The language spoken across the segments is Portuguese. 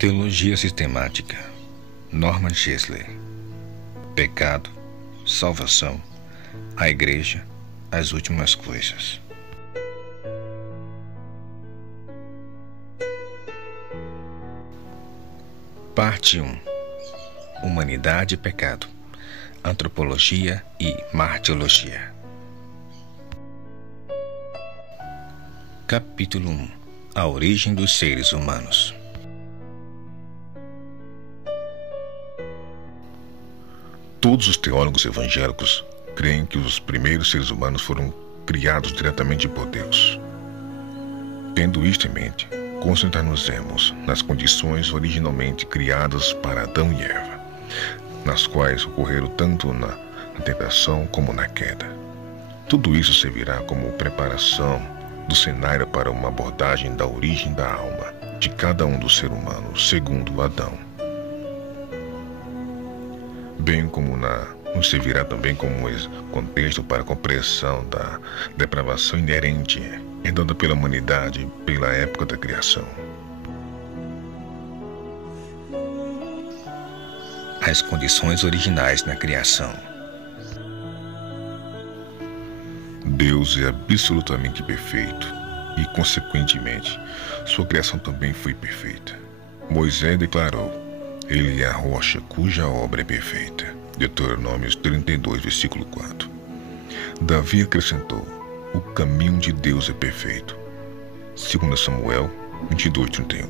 Teologia sistemática. Norman Geisler. Pecado, salvação, a igreja, as últimas coisas. Parte 1. Humanidade e pecado. Antropologia e martiologia. Capítulo 1. A origem dos seres humanos. Todos os teólogos evangélicos creem que os primeiros seres humanos foram criados diretamente por Deus. Tendo isto em mente, concentrar-nos-emos nas condições originalmente criadas para Adão e Eva, nas quais ocorreram tanto na tentação como na queda. Tudo isso servirá como preparação do cenário para uma abordagem da origem da alma de cada um do ser humano, segundo Adão. Bem como nos servirá também como contexto para a compreensão da depravação inerente herdada pela humanidade pela época da criação. As condições originais na criação. Deus é absolutamente perfeito e, consequentemente, sua criação também foi perfeita. Moisés declarou: Ele é a rocha cuja obra é perfeita. Deuteronômio 32, versículo 4. Davi acrescentou: O caminho de Deus é perfeito. 2 Samuel 22, 31.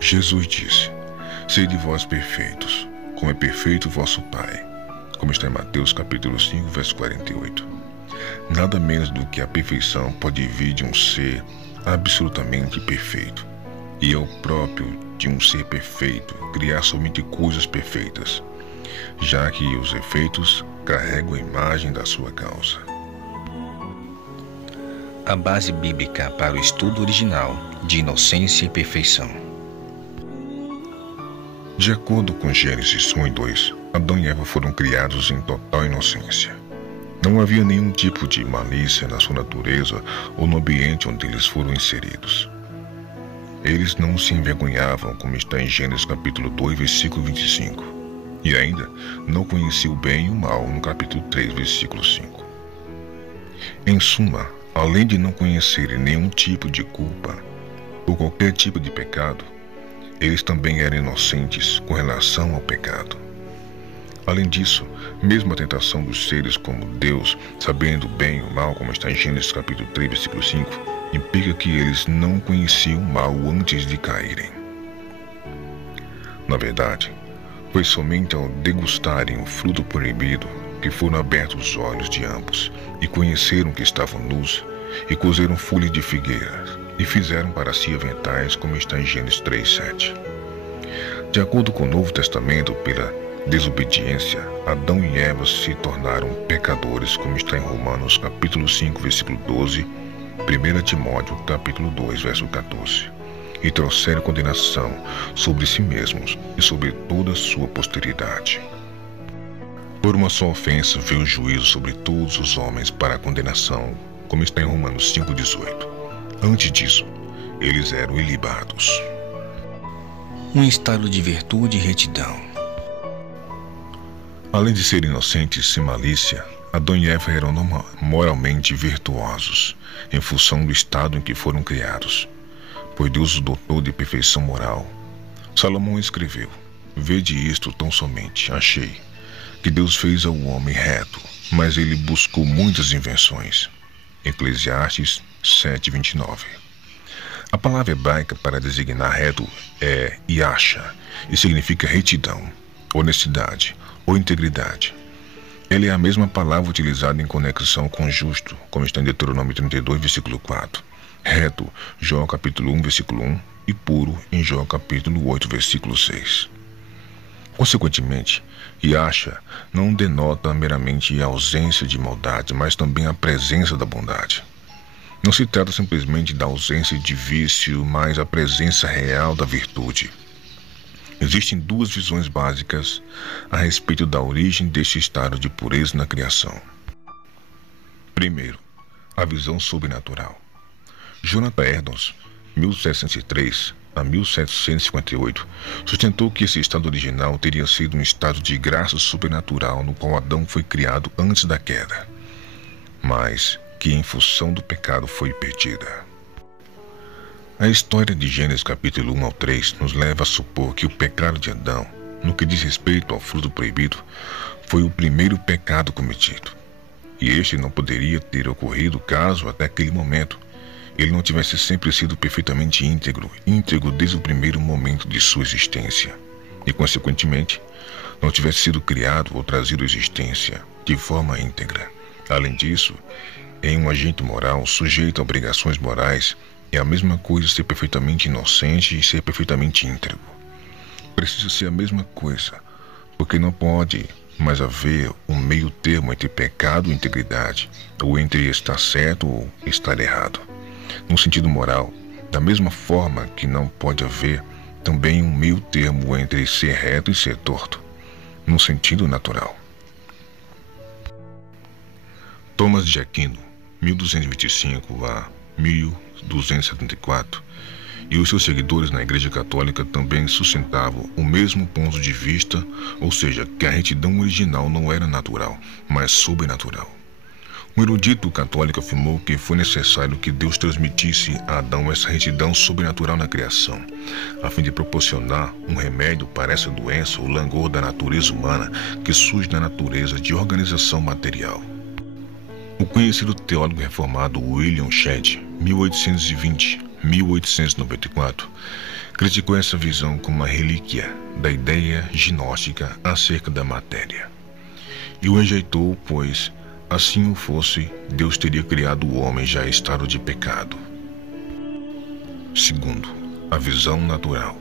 Jesus disse: Sede vós perfeitos, como é perfeito vosso Pai, como está em Mateus capítulo 5, verso 48. Nada menos do que a perfeição pode vir de um ser absolutamente perfeito, e é o próprio de um ser perfeito criar somente coisas perfeitas, já que os efeitos carregam a imagem da sua causa. A base bíblica para o estudo original de inocência e perfeição. De acordo com Gênesis 1 e 2, Adão e Eva foram criados em total inocência. Não havia nenhum tipo de malícia na sua natureza ou no ambiente onde eles foram inseridos. Eles não se envergonhavam, como está em Gênesis capítulo 2, versículo 25, e ainda não conheciam o bem e o mal no capítulo 3, versículo 5. Em suma, além de não conhecerem nenhum tipo de culpa ou qualquer tipo de pecado, eles também eram inocentes com relação ao pecado. Além disso, mesmo a tentação dos seres como Deus, sabendo o bem e o mal, como está em Gênesis capítulo 3, versículo 5, implica que eles não conheciam o mal antes de caírem. Na verdade, foi somente ao degustarem o fruto proibido que foram abertos os olhos de ambos e conheceram que estavam nus e cozeram folhas de figueira e fizeram para si aventais, como está em Gênesis 3, 7. De acordo com o Novo Testamento, pela desobediência, Adão e Eva se tornaram pecadores, como está em Romanos capítulo 5, versículo 12, 1 Timóteo capítulo 2, verso 14, e trouxeram condenação sobre si mesmos e sobre toda a sua posteridade. Por uma só ofensa veio o juízo sobre todos os homens para a condenação, como está em Romanos 5, 18. Antes disso, eles eram ilibados. Um estado de virtude e retidão. Além de serem inocentes sem malícia, Adão e Eva eram moralmente virtuosos, em função do estado em que foram criados, pois Deus os dotou de perfeição moral. Salomão escreveu: Vede isto tão somente, achei, que Deus fez ao homem reto, mas ele buscou muitas invenções. Eclesiastes 7, 29. A palavra hebraica para designar reto é yasha, e significa retidão, honestidade ou integridade. Ela é a mesma palavra utilizada em conexão com justo, como está em Deuteronômio 32, versículo 4. Reto, Jó capítulo 1, versículo 1, e puro, em Jó capítulo 8, versículo 6. Consequentemente, yasha não denota meramente a ausência de maldade, mas também a presença da bondade. Não se trata simplesmente da ausência de vício, mas a presença real da virtude. Existem duas visões básicas a respeito da origem deste estado de pureza na criação. Primeiro, a visão sobrenatural. Jonathan Edwards, 1703, a 1758, sustentou que esse estado original teria sido um estado de graça sobrenatural no qual Adão foi criado antes da queda, mas que em função do pecado foi perdida. A história de Gênesis capítulo 1 ao 3 nos leva a supor que o pecado de Adão, no que diz respeito ao fruto proibido, foi o primeiro pecado cometido. E este não poderia ter ocorrido caso, até aquele momento, ele não tivesse sempre sido perfeitamente íntegro desde o primeiro momento de sua existência, e, consequentemente, não tivesse sido criado ou trazido à existência de forma íntegra. Além disso, em um agente moral sujeito a obrigações morais, é a mesma coisa ser perfeitamente inocente e ser perfeitamente íntegro. Precisa ser a mesma coisa, porque não pode mais haver um meio termo entre pecado e integridade, ou entre estar certo ou estar errado. No sentido moral, da mesma forma que não pode haver também um meio termo entre ser reto e ser torto, no sentido natural. Thomas de Aquino, 1225 a 1274, e os seus seguidores na Igreja Católica também sustentavam o mesmo ponto de vista, ou seja, que a retidão original não era natural, mas sobrenatural. Um erudito católico afirmou que foi necessário que Deus transmitisse a Adão essa retidão sobrenatural na criação, a fim de proporcionar um remédio para essa doença ou langor da natureza humana que surge na natureza de organização material. O conhecido teólogo reformado William Shedd, 1820-1894, criticou essa visão como uma relíquia da ideia gnóstica acerca da matéria, e o rejeitou, pois, assim o fosse, Deus teria criado o homem já em estado de pecado. Segundo, a visão natural.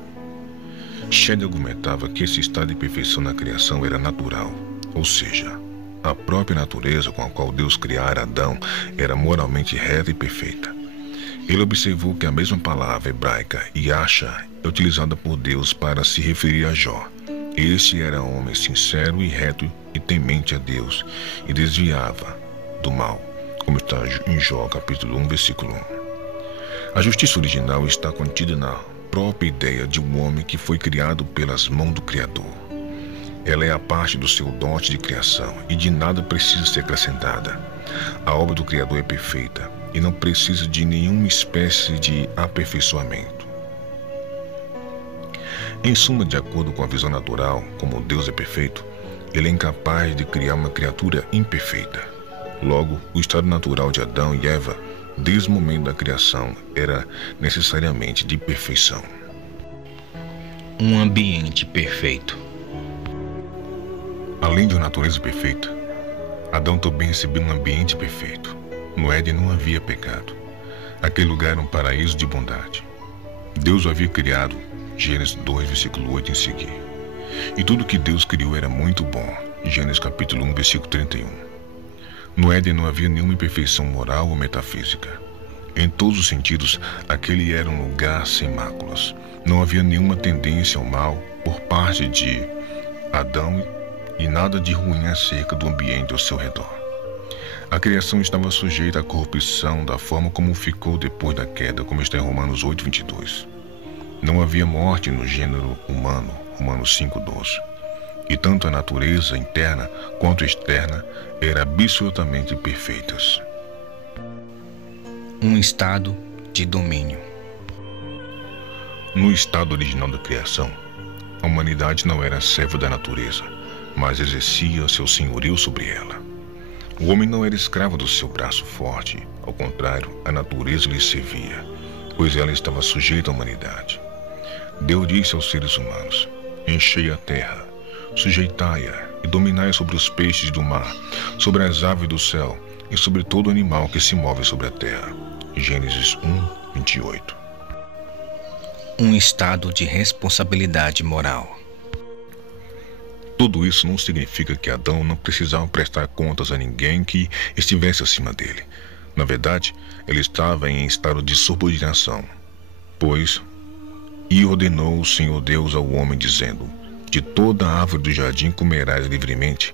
Shedd argumentava que esse estado de perfeição na criação era natural, ou seja, a própria natureza com a qual Deus criara Adão era moralmente reta e perfeita. Ele observou que a mesma palavra hebraica, Yasha, é utilizada por Deus para se referir a Jó. Este era homem sincero e reto e temente a Deus, e desviava do mal, como está em Jó capítulo 1, versículo 1. A justiça original está contida na própria ideia de um homem que foi criado pelas mãos do Criador. Ela é a parte do seu dote de criação e de nada precisa ser acrescentada. A obra do Criador é perfeita e não precisa de nenhuma espécie de aperfeiçoamento. Em suma, de acordo com a visão natural, como Deus é perfeito, ele é incapaz de criar uma criatura imperfeita. Logo, o estado natural de Adão e Eva, desde o momento da criação, era necessariamente de perfeição. Um ambiente perfeito. Além de uma natureza perfeita, Adão também recebeu um ambiente perfeito. No Éden não havia pecado. Aquele lugar era um paraíso de bondade. Deus o havia criado, Gênesis 2, versículo 8 em seguir. E tudo que Deus criou era muito bom, Gênesis capítulo 1, versículo 31. No Éden não havia nenhuma imperfeição moral ou metafísica. Em todos os sentidos, aquele era um lugar sem máculas. Não havia nenhuma tendência ao mal por parte de Adão e nada de ruim acerca do ambiente ao seu redor. A criação estava sujeita à corrupção da forma como ficou depois da queda, como está em Romanos 8, 22. Não havia morte no gênero humano, Romanos 5:12. E tanto a natureza interna quanto externa eram absolutamente perfeitas. Um estado de domínio. No estado original da criação, a humanidade não era serva da natureza, mas exercia seu senhorio sobre ela. O homem não era escravo do seu braço forte, ao contrário, a natureza lhe servia, pois ela estava sujeita à humanidade. Deus disse aos seres humanos: enchei a terra, sujeitai-a e dominai sobre os peixes do mar, sobre as aves do céu e sobre todo animal que se move sobre a terra. Gênesis 1, 28. Um estado de responsabilidade moral. Tudo isso não significa que Adão não precisava prestar contas a ninguém que estivesse acima dele. Na verdade, ele estava em estado de subordinação, pois e ordenou o Senhor Deus ao homem, dizendo: de toda a árvore do jardim comerás livremente,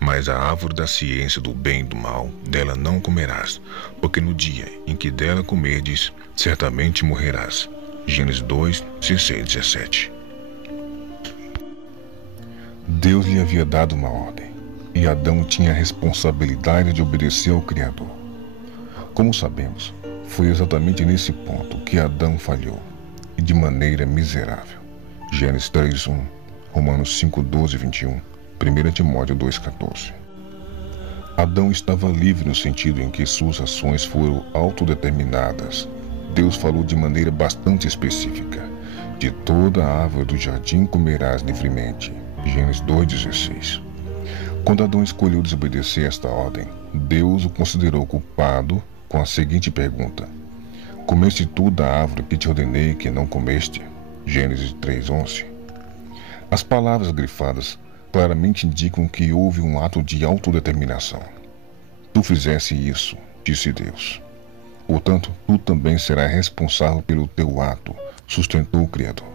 mas a árvore da ciência do bem e do mal, dela não comerás, porque no dia em que dela comerdes, certamente morrerás. Gênesis 2, 16 e 17. Deus lhe havia dado uma ordem, e Adão tinha a responsabilidade de obedecer ao Criador. Como sabemos, foi exatamente nesse ponto que Adão falhou, e de maneira miserável. Gênesis 3, 1, Romanos 5, 12 e 21, 1 Timóteo 2, 14. Adão estava livre no sentido em que suas ações foram autodeterminadas. Deus falou de maneira bastante específica: de toda a árvore do jardim comerás livremente. Gênesis 2,16. Quando Adão escolheu desobedecer esta ordem, Deus o considerou culpado com a seguinte pergunta: comeste tu da árvore que te ordenei que não comeste? Gênesis 3,11. As palavras grifadas claramente indicam que houve um ato de autodeterminação. Tu fizeste isso, disse Deus. Portanto, tu também serás responsável pelo teu ato, sustentou o Criador.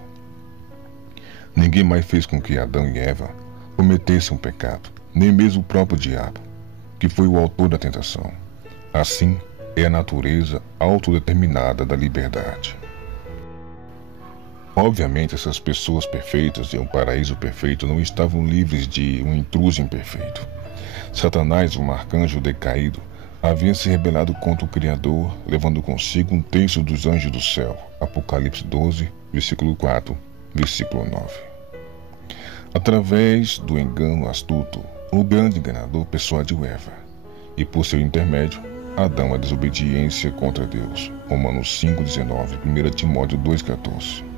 Ninguém mais fez com que Adão e Eva cometessem um pecado, nem mesmo o próprio diabo, que foi o autor da tentação. Assim é a natureza autodeterminada da liberdade. Obviamente, essas pessoas perfeitas em um paraíso perfeito não estavam livres de um intruso imperfeito. Satanás, um arcanjo decaído, havia se rebelado contra o Criador, levando consigo um terço dos anjos do céu. Apocalipse 12, versículo 4, versículo 9. Através do engano astuto, o grande enganador persuadiu Eva, e por seu intermédio, Adão a desobediência contra Deus. Romanos 5, 19, 1 Timóteo 2, 14.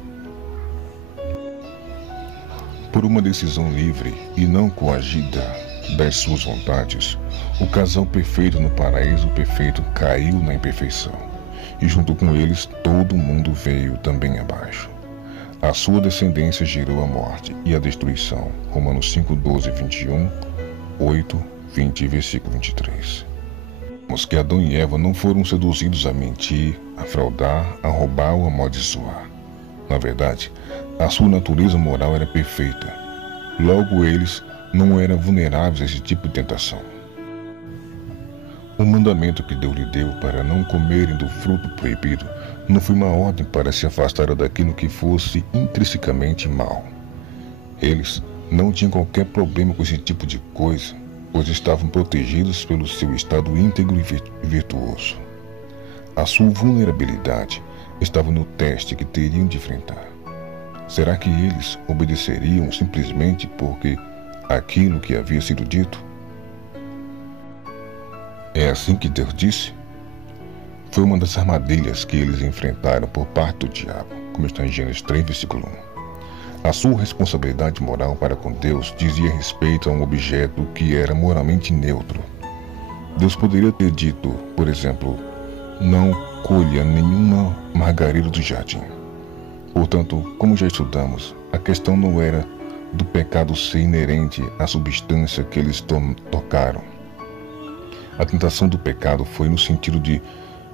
Por uma decisão livre e não coagida das suas vontades, o casal perfeito no paraíso perfeito caiu na imperfeição, e junto com eles todo mundo veio também abaixo. A sua descendência gerou a morte e a destruição. Romanos 5, 12, 21, 8, 20 versículo 23. Vemos que Adão e Eva não foram seduzidos a mentir, a fraudar, a roubar ou a amaldiçoar. Na verdade, a sua natureza moral era perfeita. Logo, eles não eram vulneráveis a esse tipo de tentação. O mandamento que Deus lhe deu para não comerem do fruto proibido não foi uma ordem para se afastarem daquilo que fosse intrinsecamente mal. Eles não tinham qualquer problema com esse tipo de coisa, pois estavam protegidos pelo seu estado íntegro e virtuoso. A sua vulnerabilidade estava no teste que teriam de enfrentar. Será que eles obedeceriam simplesmente porque aquilo que havia sido dito? É assim que Deus disse? Foi uma das armadilhas que eles enfrentaram por parte do diabo, como está em Gênesis 3, versículo 1. A sua responsabilidade moral para com Deus dizia respeito a um objeto que era moralmente neutro. Deus poderia ter dito, por exemplo, não colha nenhuma margarida do jardim. Portanto, como já estudamos, a questão não era do pecado ser inerente à substância que eles tocaram. A tentação do pecado foi no sentido de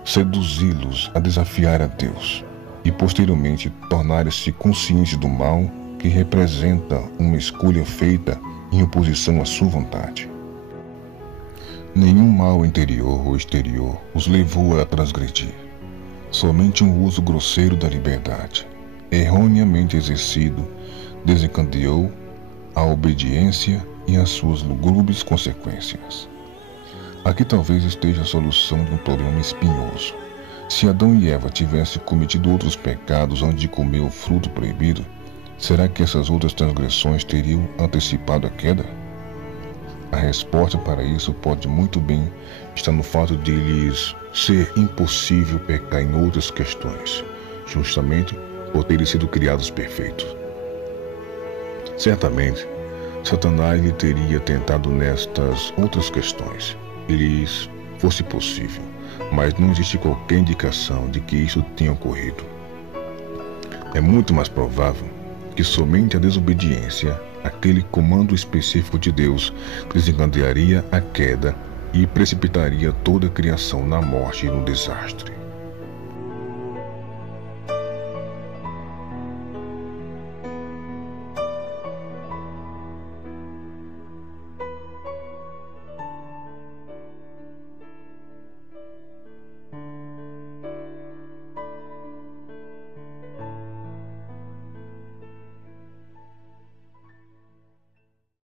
seduzi-los a desafiar a Deus e posteriormente tornarem-se conscientes do mal que representa uma escolha feita em oposição à sua vontade. Nenhum mal interior ou exterior os levou a transgredir. Somente um uso grosseiro da liberdade, erroneamente exercido, desencadeou a obediência e as suas lugubres consequências. Aqui talvez esteja a solução de um problema espinhoso. Se Adão e Eva tivessem cometido outros pecados antes de comer o fruto proibido, será que essas outras transgressões teriam antecipado a queda? A resposta para isso pode muito bem estar no fato de lhes ser impossível pecar em outras questões, justamente por terem sido criados perfeitos. Certamente, Satanás lhe teria tentado nestas outras questões, se lhes fosse possível, mas não existe qualquer indicação de que isso tenha ocorrido. É muito mais provável que somente a desobediência, aquele comando específico de Deus, desencadearia a queda e precipitaria toda a criação na morte e no desastre.